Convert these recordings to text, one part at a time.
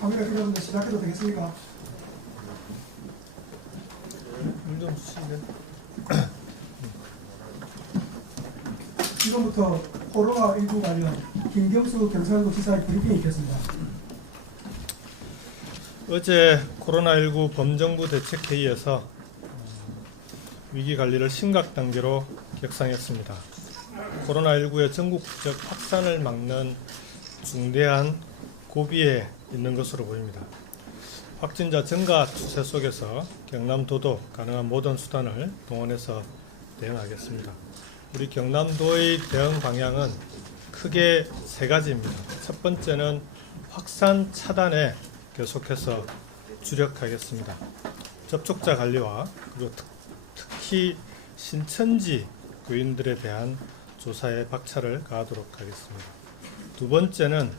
카메라 켜졌는데 시작해도 되겠습니까? 좀 주시네. 지금부터 코로나19 관련 김경수 경상도지사의 브리핑이 있겠습니다. 어제 코로나19 범정부 대책회의에서 위기 관리를 심각 단계로 격상했습니다. 코로나19의 전국적 확산을 막는 중대한 고비에 있는 것으로 보입니다. 확진자 증가 추세 속에서 경남도도 가능한 모든 수단을 동원해서 대응하겠습니다. 우리 경남도의 대응 방향은 크게 세 가지입니다. 첫 번째는 확산 차단에 계속해서 주력하겠습니다. 접촉자 관리와 그리고 특히 신천지 교인들에 대한 조사에 박차를 가하도록 하겠습니다. 두 번째는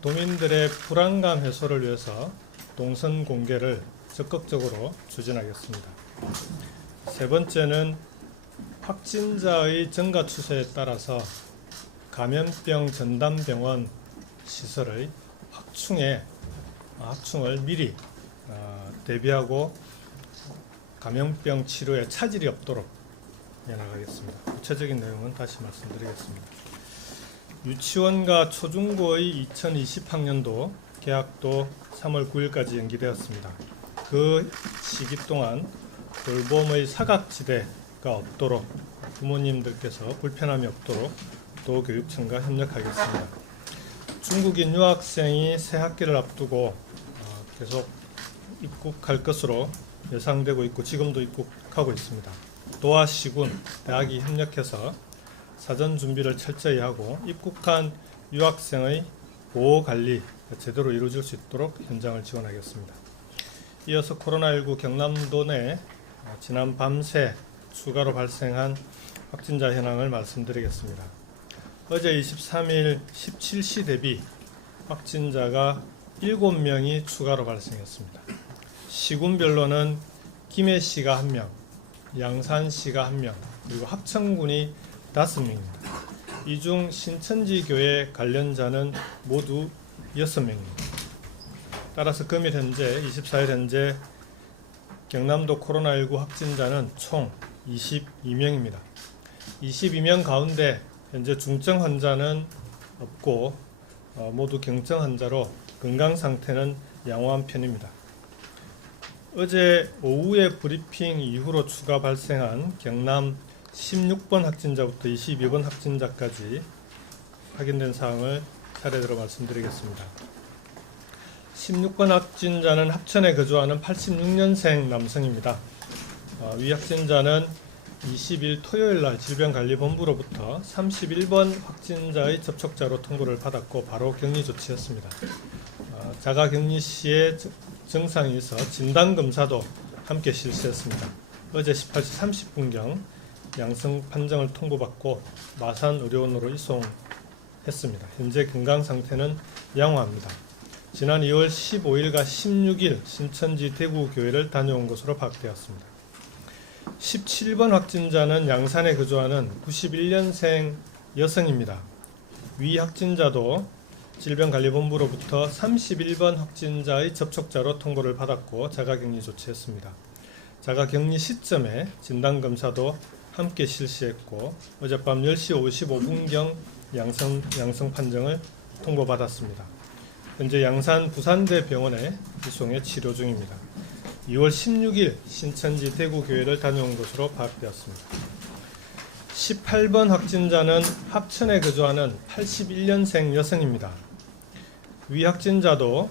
도민들의 불안감 해소를 위해서 동선 공개를 적극적으로 추진하겠습니다. 세 번째는 확진자의 증가 추세에 따라서 감염병 전담병원 시설의 확충을 미리 대비하고 감염병 치료에 차질이 없도록 해나가겠습니다. 구체적인 내용은 다시 말씀드리겠습니다. 유치원과 초중고의 2020학년도 개학도 3월 9일까지 연기되었습니다. 그 시기 동안 돌봄의 사각지대가 없도록 부모님들께서 불편함이 없도록 도교육청과 협력하겠습니다. 중국인 유학생이 새 학기를 앞두고 계속 입국할 것으로 예상되고 있고 지금도 입국하고 있습니다. 도와 시군, 대학이 협력해서 사전 준비를 철저히 하고 입국한 유학생의 보호 관리 제대로 이루어질 수 있도록 현장을 지원하겠습니다. 이어서 코로나19 경남도 내 지난 밤새 추가로 발생한 확진자 현황을 말씀드리겠습니다. 어제 23일 17시 대비 확진자가 7명이 추가로 발생했습니다. 시군별로는 김해시가 1명, 양산시가 1명, 그리고 합천군이 5명입니다. 이 중 신천지교회 관련자는 모두 6명입니다. 따라서 금일 현재 24일 현재 경남도 코로나19 확진자는 총 22명입니다. 22명 가운데 현재 중증 환자는 없고 모두 경증 환자로 건강 상태는 양호한 편입니다. 어제 오후에 브리핑 이후로 추가 발생한 경남 16번 확진자부터 22번 확진자까지 확인된 사항을 차례대로 말씀드리겠습니다. 16번 확진자는 합천에 거주하는 86년생 남성입니다. 위 확진자는 20일 토요일 날 질병관리본부로부터 31번 확진자의 접촉자로 통보를 받았고 바로 격리 조치했습니다. 자가격리 시에 증상이 있어 진단검사도 함께 실시했습니다. 어제 18시 30분경 양성 판정을 통보받고 마산의료원으로 이송했습니다. 현재 건강 상태는 양호합니다. 지난 2월 15일과 16일 신천지 대구교회를 다녀온 것으로 파악되었습니다. 17번 확진자는 양산에 거주하는 91년생 여성입니다. 위 확진자도 질병관리본부로부터 31번 확진자의 접촉자로 통보를 받았고 자가격리 조치했습니다. 자가격리 시점에 진단검사도 함께 실시했고 어젯밤 10시 55분경 양성 판정을 통보받았습니다. 현재 양산 부산대 병원에 이송해 치료 중입니다. 2월 16일 신천지 대구교회를 다녀온 것으로 파악되었습니다. 18번 확진자는 합천에 거주하는 81년생 여성입니다. 위 확진자도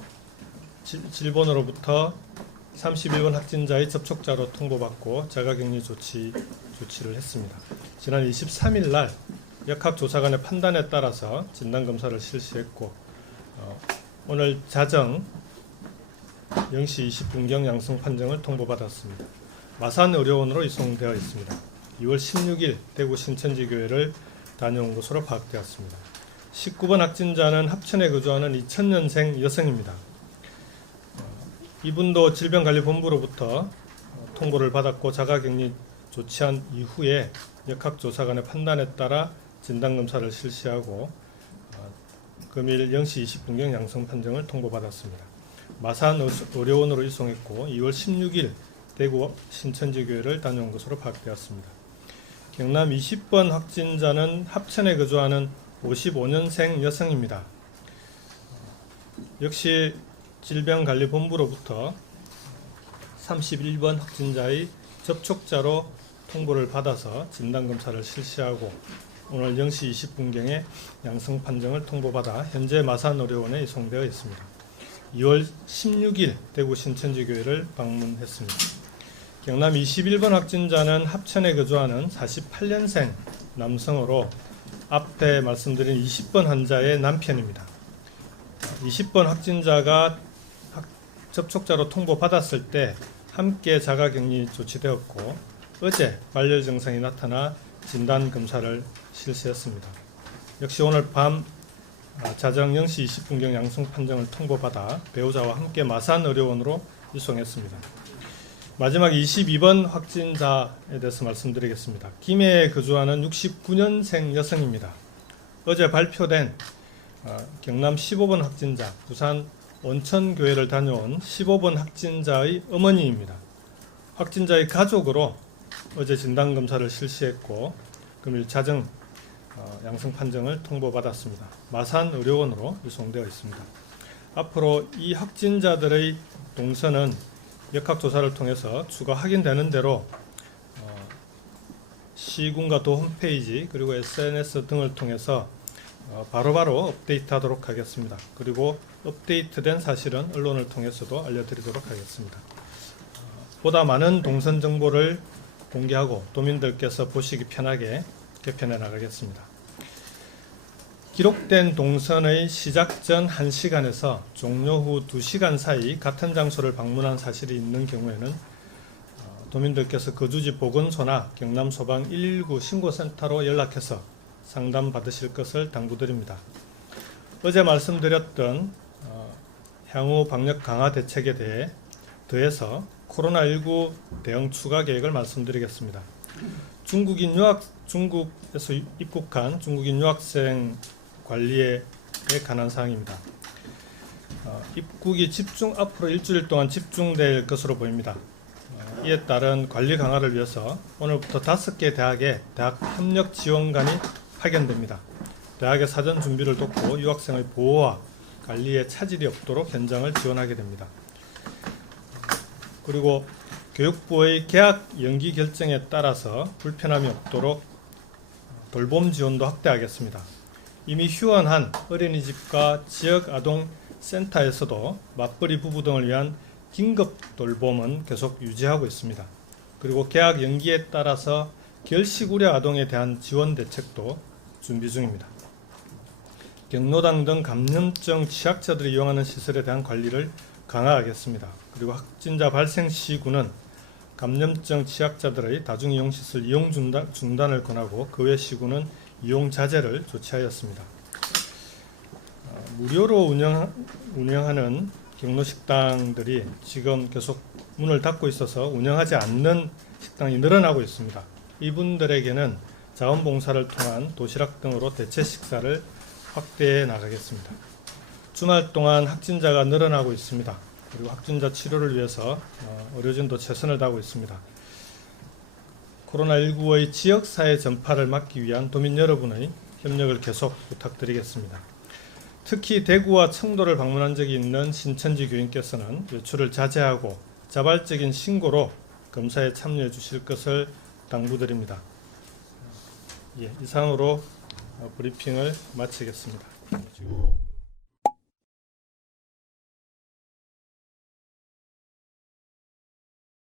질본으로부터 31번 확진자의 접촉자로 통보받고 자가격리 조치를 했습니다. 지난 23일 날 역학조사관의 판단에 따라서 진단검사를 실시했고 오늘 자정 0시 20분경 양성 판정을 통보받았습니다. 마산의료원으로 이송되어 있습니다. 2월 16일 대구 신천지교회를 다녀온 것으로 파악되었습니다. 19번 확진자는 합천에 거주하는 2000년생 여성입니다. 이분도 질병관리본부로부터 통보를 받았고 자가격리 조치한 이후에 역학조사관의 판단에 따라 진단검사를 실시하고 금일 0시 20분경 양성 판정을 통보받았습니다. 마산 의료원으로 이송했고 2월 16일 대구 신천지교회를 다녀온 것으로 파악되었습니다. 경남 20번 확진자는 합천에 거주하는 55년생 여성입니다. 역시 질병관리본부로부터 31번 확진자의 접촉자로 통보를 받아서 진단검사를 실시하고 오늘 0시 20분경에 양성 판정을 통보받아 현재 마산의료원에 이송되어 있습니다. 2월 16일 대구 신천지교회를 방문했습니다. 경남 21번 확진자는 합천에 거주하는 48년생 남성으로 앞에 말씀드린 20번 환자의 남편입니다. 20번 확진자가 접촉자로 통보받았을 때 함께 자가격리 조치되었고 어제 발열 증상이 나타나 진단검사를 실시했습니다. 역시 오늘 밤 자정 0시 20분경 양성 판정을 통보받아 배우자와 함께 마산의료원으로 이송했습니다. 마지막 22번 확진자에 대해서 말씀드리겠습니다. 김해에 거주하는 69년생 여성입니다. 어제 발표된 경남 15번 확진자, 부산 온천교회를 다녀온 15번 확진자의 어머니입니다. 확진자의 가족으로 어제 진단검사를 실시했고 금일 자정 양성 판정을 통보받았습니다. 마산의료원으로 이송되어 있습니다. 앞으로 이 확진자들의 동선은 역학조사를 통해서 추가 확인되는 대로 시군과 도 홈페이지 그리고 SNS 등을 통해서 바로바로 업데이트하도록 하겠습니다. 그리고 업데이트된 사실은 언론을 통해서도 알려드리도록 하겠습니다. 보다 많은 동선 정보를 공개하고 도민들께서 보시기 편하게 개편해 나가겠습니다. 기록된 동선의 시작 전 1시간에서 종료 후 2시간 사이 같은 장소를 방문한 사실이 있는 경우에는 도민들께서 거주지 보건소나 경남소방 119 신고센터로 연락해서 상담 받으실 것을 당부드립니다. 어제 말씀드렸던 향후 방역 강화 대책에 대해 더해서 코로나19 대응 추가 계획을 말씀드리겠습니다. 중국에서 입국한 중국인 유학생 관리에 관한 사항입니다. 입국이 앞으로 일주일 동안 집중될 것으로 보입니다. 이에 따른 관리 강화를 위해서 오늘부터 5개 대학에 대학 협력 지원관이 파견됩니다. 대학의 사전 준비를 돕고 유학생의 보호와 관리에 차질이 없도록 현장을 지원하게 됩니다. 그리고 교육부의 개학 연기 결정에 따라서 불편함이 없도록 돌봄 지원도 확대하겠습니다. 이미 휴원한 어린이집과 지역 아동센터에서도 맞벌이 부부 등을 위한 긴급 돌봄은 계속 유지하고 있습니다. 그리고 개학 연기에 따라서 결식 우려 아동에 대한 지원 대책도 준비 중입니다. 경로당 등 감염증 취약자들이 이용하는 시설에 대한 관리를 강화하겠습니다. 그리고 확진자 발생 시구는 감염증 취약자들의 다중이용시설 이용 중단을 권하고 그 외 시구는 이용 자제를 조치하였습니다. 무료로 운영하는 경로식당들이 지금 계속 문을 닫고 있어서 운영하지 않는 식당이 늘어나고 있습니다. 이분들에게는 자원봉사를 통한 도시락 등으로 대체 식사를 확대해 나가겠습니다. 주말 동안 확진자가 늘어나고 있습니다. 그리고 확진자 치료를 위해서 의료진도 최선을 다하고 있습니다. 코로나19의 지역사회 전파를 막기 위한 도민 여러분의 협력을 계속 부탁드리겠습니다. 특히 대구와 청도를 방문한 적이 있는 신천지 교인께서는 외출을 자제하고 자발적인 신고로 검사에 참여해 주실 것을 당부드립니다. 이상으로 브리핑을 마치겠습니다.